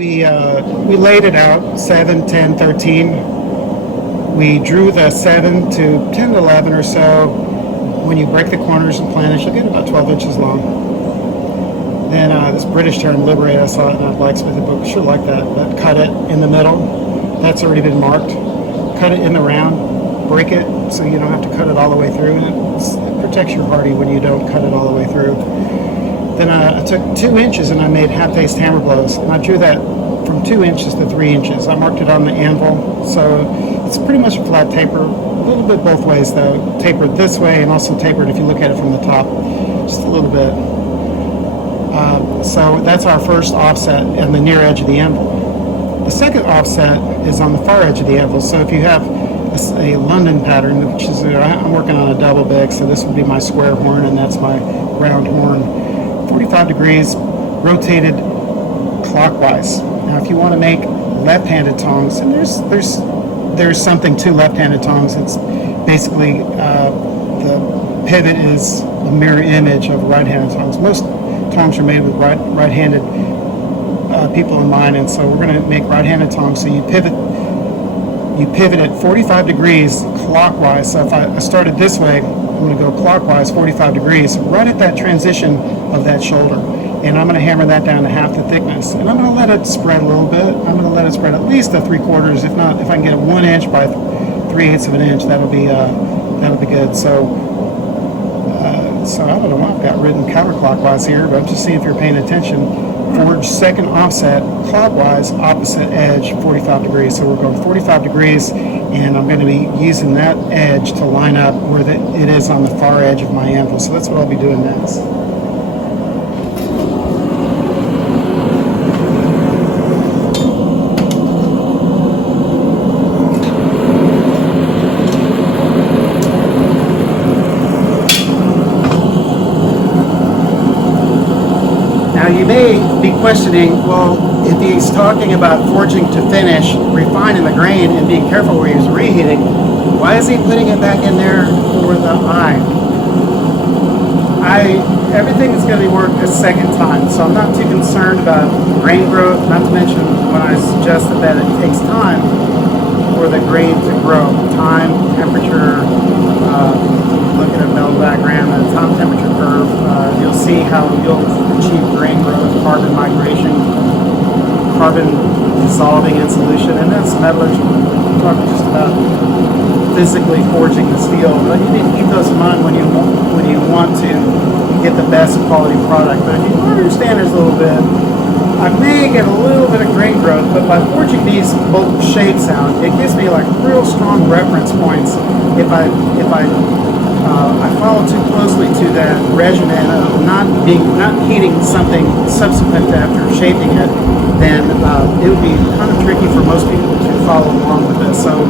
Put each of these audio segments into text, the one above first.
We laid it out 7, 10, 13. We drew the 7 to 10 to 11 or so. When you break the corners and planish, you'll get about 12 inches long. Then this British term, liberate, I saw it in a blacksmithing book, sure like that, but cut it in the middle. That's already been marked. Cut it in the round, break it so you don't have to cut it all the way through. And it protects your hardy when you don't cut it all the way through. Then I took 2 inches and I made half-faced hammer blows. And I drew that from 2 inches to 3 inches. I marked it on the anvil, so it's pretty much a flat taper. A little bit both ways though. Tapered this way and also tapered if you look at it from the top, just a little bit. So that's our first offset on the near edge of the anvil. The second offset is on the far edge of the anvil. So if you have a London pattern, which is, I'm working on a double big, so this would be my square horn and that's my round horn. 45 degrees, rotated clockwise. Now, if you want to make left-handed tongs, and there's something to left-handed tongs. It's basically the pivot is a mirror image of right-handed tongs. Most tongs are made with right-handed people in mind, and so we're going to make right-handed tongs. So you pivot at 45 degrees clockwise. So if I started this way, I'm going to go clockwise 45 degrees, right at that transition of that shoulder. And I'm going to hammer that down to half the thickness. And I'm going to let it spread a little bit. I'm going to let it spread at least a 3/4. If not, if I can get it 1 inch by 3/8 of an inch, that'll be good. So I don't know what I've got written counterclockwise here, but I'm just seeing if you're paying attention. Forge second offset clockwise, opposite edge, 45 degrees. So we're going 45 degrees, and I'm going to be using that edge to line up where it is on the far edge of my anvil. So that's what I'll be doing next. You may be questioning, well, if he's talking about forging to finish, refining the grain, and being careful where he's reheating, why is he putting it back in there for the eye? Everything is going to be worked a second time, so I'm not too concerned about grain growth, not to mention when I suggested that it takes time for the grain to grow. Time, temperature, look at a metal diagram, the top temperature curve, you'll see how you'll achieve grain growth, carbon migration, carbon dissolving in solution, and that's metallurgy. We're talking just about physically forging the steel, but you need to keep those in mind when you want to get the best quality product. But if you understand there's a little bit, I may get a little bit of grain growth, but by forging these both shapes out, it gives me like real strong reference points. If I follow too closely to that regimen of not heating something subsequent to after shaping it, then it would be kind of tricky for most people to follow along with this. So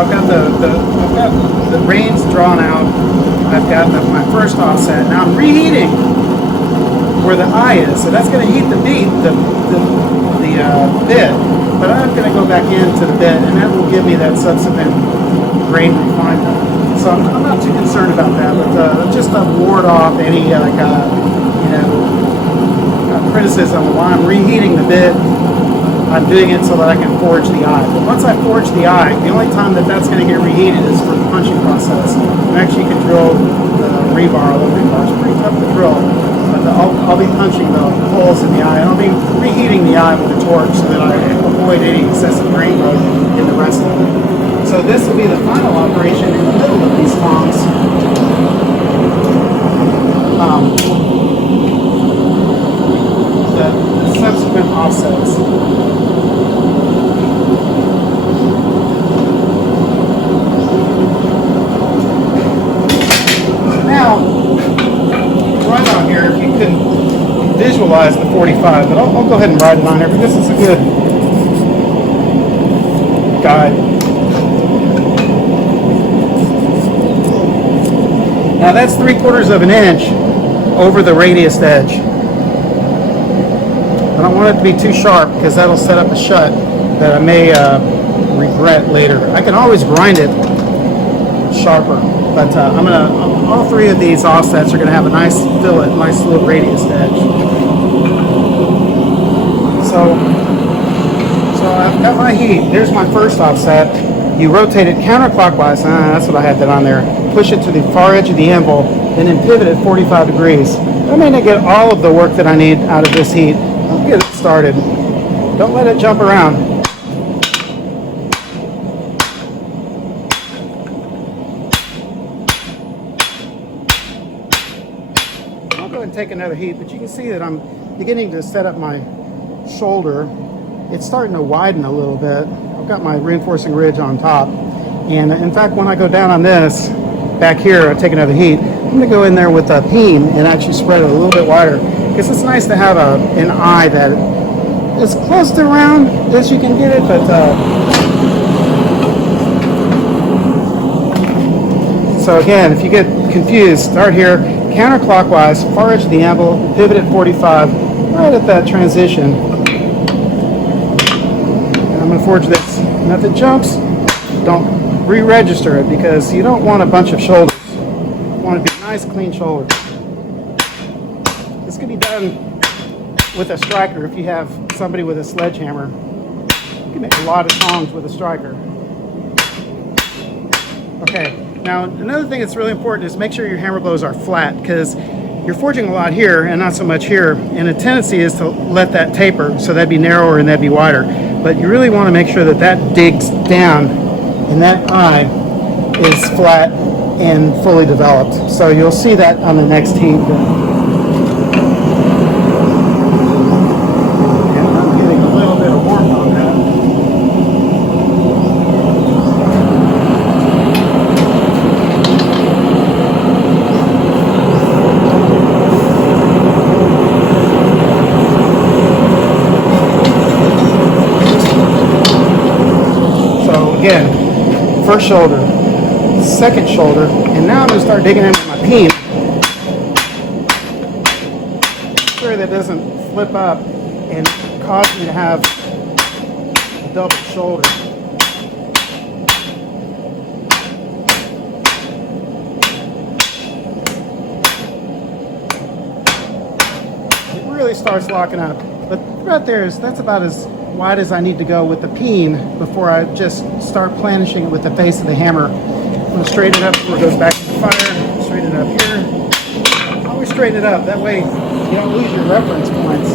I've got the reins drawn out. I've got my first offset. Now I'm reheating where the eye is, so that's going to heat the bit, but I'm going to go back into the bit, and that will give me that subsequent grain refinement. So I'm not too concerned about that, but just to ward off any criticism of why I'm reheating the bit, I'm doing it so that I can forge the eye. But once I forge the eye, the only time that's going to get reheated is for the punching process. And actually you can drill the rebar, although rebar is pretty tough to drill. But I'll be punching the holes in the eye, and I'll be reheating the eye with a torch so that I avoid any excessive grain growth in the rest of it. So this will be the final operation in the middle of these tongs. The subsequent offsets. Now, right on here, if you can visualize the 45, but I'll go ahead and write it on here because it's a good guide. Now that's 3/4 of an inch over the radius edge. I don't want it to be too sharp because that'll set up a shut that I may regret later. I can always grind it sharper, but all three of these offsets are going to have a nice fillet, nice little radius edge. So I've got my heat. There's my first offset. You rotate it counterclockwise. That's what I had that on there. Push it to the far edge of the anvil, and then pivot at 45 degrees. I may not get all of the work that I need out of this heat. I'll get it started. Don't let it jump around. I'll go ahead and take another heat, but you can see that I'm beginning to set up my shoulder. It's starting to widen a little bit. I've got my reinforcing ridge on top, and in fact when I go down on this back here, I take another heat, I'm going to go in there with a peen and actually spread it a little bit wider, because it's nice to have an eye that is close to round as you can get it, but so again, if you get confused, start here counterclockwise, far edge of the anvil, pivot at 45, right at that transition. I'm going to forge this, and if it jumps, don't re-register it, because you don't want a bunch of shoulders. You want to be nice, clean shoulders. This can be done with a striker. If you have somebody with a sledgehammer, you can make a lot of tongs with a striker. Okay, now another thing that's really important is make sure your hammer blows are flat, because you're forging a lot here and not so much here, and a tendency is to let that taper, so that'd be narrower and that'd be wider. But you really want to make sure that that digs down and that eye is flat and fully developed. So you'll see that on the next heat. And I'm getting a little bit of warmth on that. Again, first shoulder, second shoulder, and now I'm going to start digging in with my peen. Make sure that doesn't flip up and cause me to have a double shoulder. It really starts locking up, but right there that's about as wide as I need to go with the peen before I just start planishing it with the face of the hammer. I'm going to straighten it up before it goes back to the fire. Straighten it up here. Always straighten it up. That way you don't lose your reference points.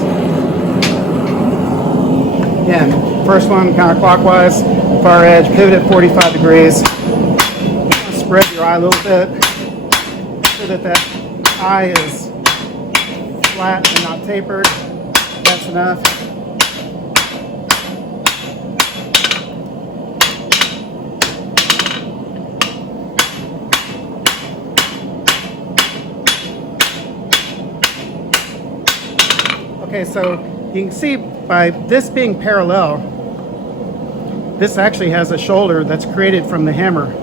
Again, first one counterclockwise, far edge, pivot at 45 degrees. Spread your eye a little bit. Make sure that that eye is flat and not tapered. That's enough. Okay, so you can see by this being parallel, this actually has a shoulder that's created from the hammer.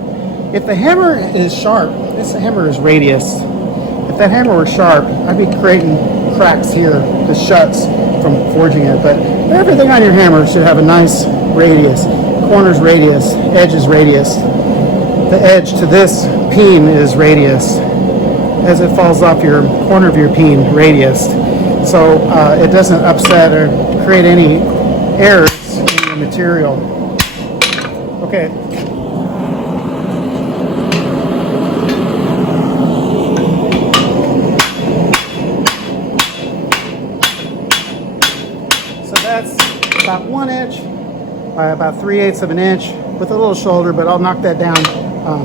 If the hammer is sharp, this hammer is radius. If that hammer were sharp, I'd be creating cracks here, the shuts from forging it. But everything on your hammer should have a nice radius. Corners radius, edges radius. The edge to this peen is radius. As it falls off your corner of your peen, radius. So it doesn't upset or create any errors in the material. Okay. So that's about 1 inch by about 3/8 of an inch with a little shoulder, but I'll knock that down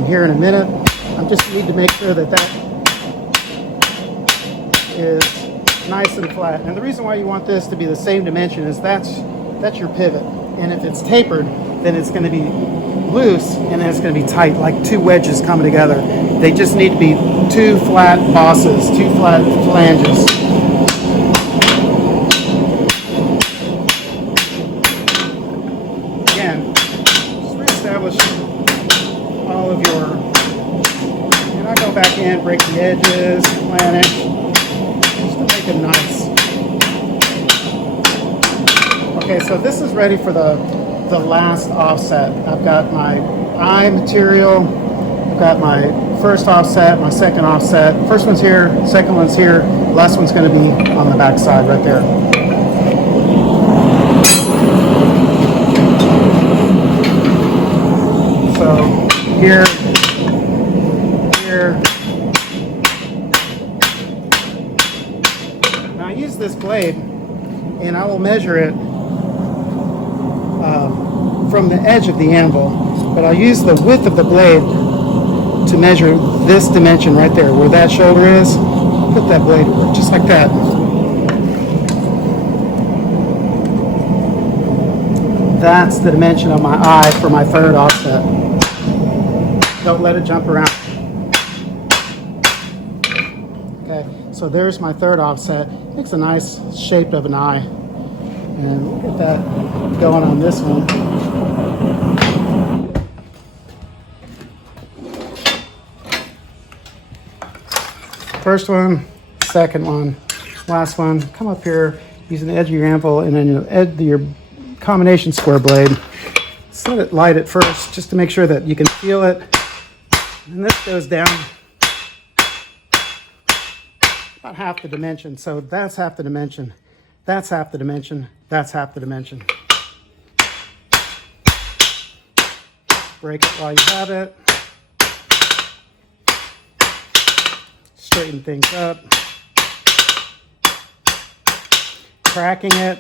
here in a minute. I just need to make sure that that is nice and flat. And the reason why you want this to be the same dimension is that's your pivot. And if it's tapered, then it's going to be loose and then it's going to be tight, like two wedges coming together. They just need to be two flat bosses, two flat flanges. Again, just reestablish all of your, and I go back in, break the edges, plan it. Make it nice. Okay, so this is ready for the last offset. I've got my eye material, I've got my first offset, my second offset. First one's here, second one's here, last one's going to be on the back side right there. here, here. Now I use this blade and I will measure it from the edge of the anvil, but I'll use the width of the blade to measure this dimension right there, where that shoulder is. Put that blade just like that. That's the dimension of my eye for my third offset. Don't let it jump around. Okay, so there's my third offset. Makes a nice shape of an eye. And we'll get that going on this one. First one, second one, last one. Come up here using the edge of your anvil and then your combination square blade. Just let it light it first, just to make sure that you can feel it. And this goes down about half the dimension. So that's half the dimension. That's half the dimension. That's half the dimension. Break it while you have it. Straighten things up. Cracking it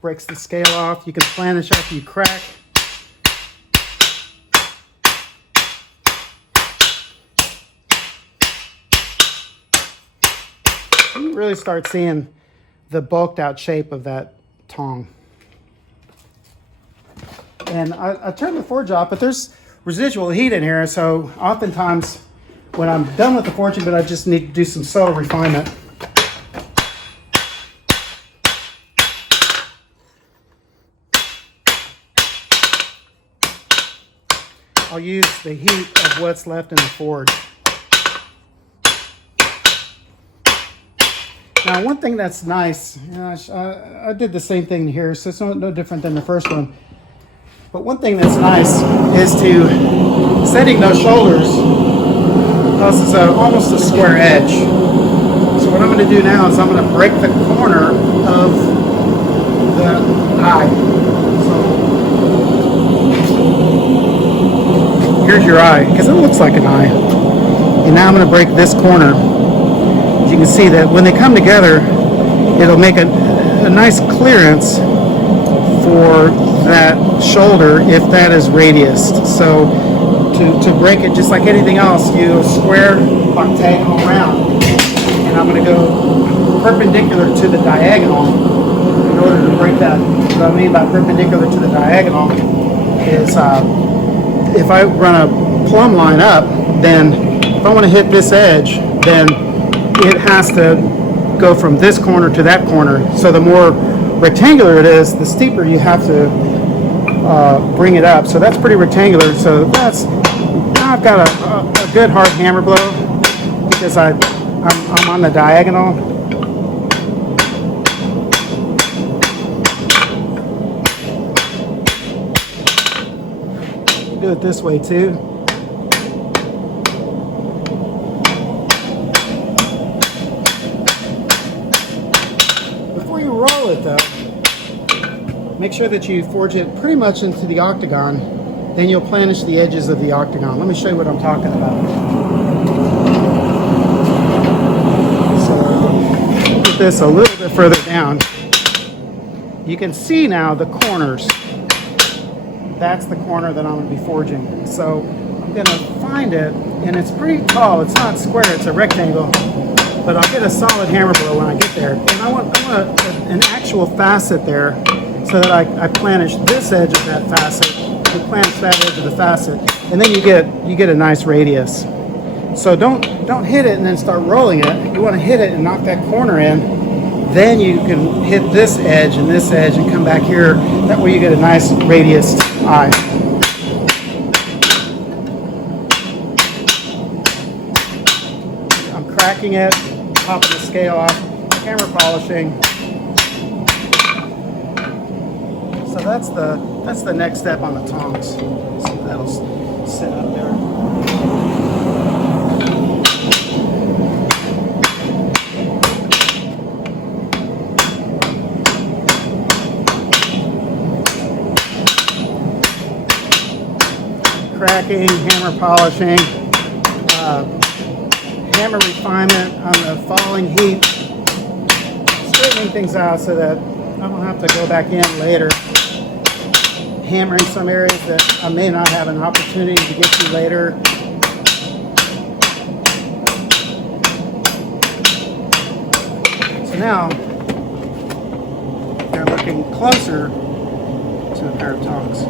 breaks the scale off. You can planish after you crack. You really start seeing the bulked out shape of that tong. And I turned the forge off, but there's residual heat in here, so oftentimes when I'm done with the forging, but I just need to do some subtle refinement. I'll use the heat of what's left in the forge. Now, one thing that's nice, I did the same thing here, so it's no different than the first one. But one thing that's nice is to setting those shoulders causes almost a square edge. So what I'm going to do now is I'm going to break the corner of the eye. So here's your eye, because it looks like an eye. And now I'm going to break this corner. As you can see that when they come together, it'll make a nice clearance for that shoulder if that is radiused. So to break it, just like anything else, you square octagonal round, and I'm going to go perpendicular to the diagonal in order to break that. What I mean by perpendicular to the diagonal is if I run a plumb line up, then if I want to hit this edge, then it has to go from this corner to that corner. So the more rectangular it is, the steeper you have to bring it up. So that's pretty rectangular. So that's, I've got a good hard hammer blow because I'm on the diagonal. Do it this way too. Before you roll it though, make sure that you forge it pretty much into the octagon. Then you'll planish the edges of the octagon. Let me show you what I'm talking about. So, put this a little bit further down. You can see now the corners. That's the corner that I'm going to be forging. So, I'm going to find it, and it's pretty tall. It's not square, it's a rectangle. But I'll get a solid hammer blow when I get there. And I want an actual facet there, so that I planish this edge of that facet, you planish that edge of the facet, and then you get a nice radius. So don't hit it and then start rolling it. You want to hit it and knock that corner in. Then you can hit this edge and come back here. That way you get a nice radius eye. I'm cracking it, popping the scale off, hammer polishing. So that's the next step on the tongs. So that'll sit up there. Crack checking, hammer polishing, hammer refinement on the falling heat, straightening things out so that I don't have to go back in later, hammering some areas that I may not have an opportunity to get to later. So now they're looking closer to a pair of tongs.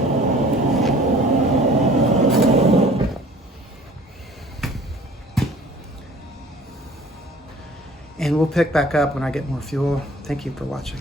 And we'll pick back up when I get more fuel. Thank you for watching.